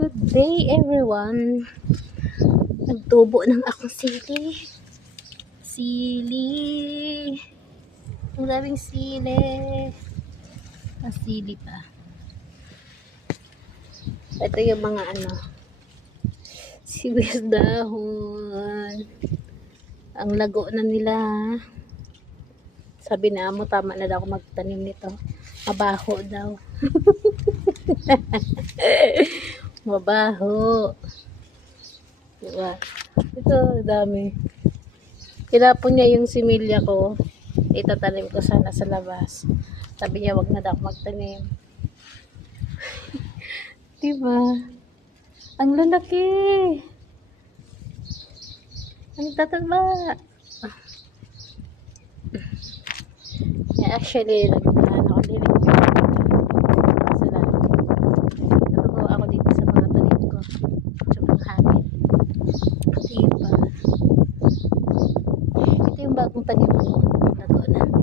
Good day everyone. Nagtubo ng akong sili. Sili. Ang daming sili. Ang sili pa. Ito yung mga sibuyas dahon. Ang lago na nila. Sabi na mo, tama na daw ako magtanim nito. Mabaho daw. Mabaho. Diba? Ito, dami. Kinapon niya yung similya ko. Itatanim ko sana sa labas. Sabi niya, wag na daw magtanim. Diba? Ang lalaki. Ang tataba. Yeah, actually, ako din. Natutuwa ako dito sa mga tanim ko. Tsaka ang hangin. Diba? Ito yung bagong tanim ko. Lago na.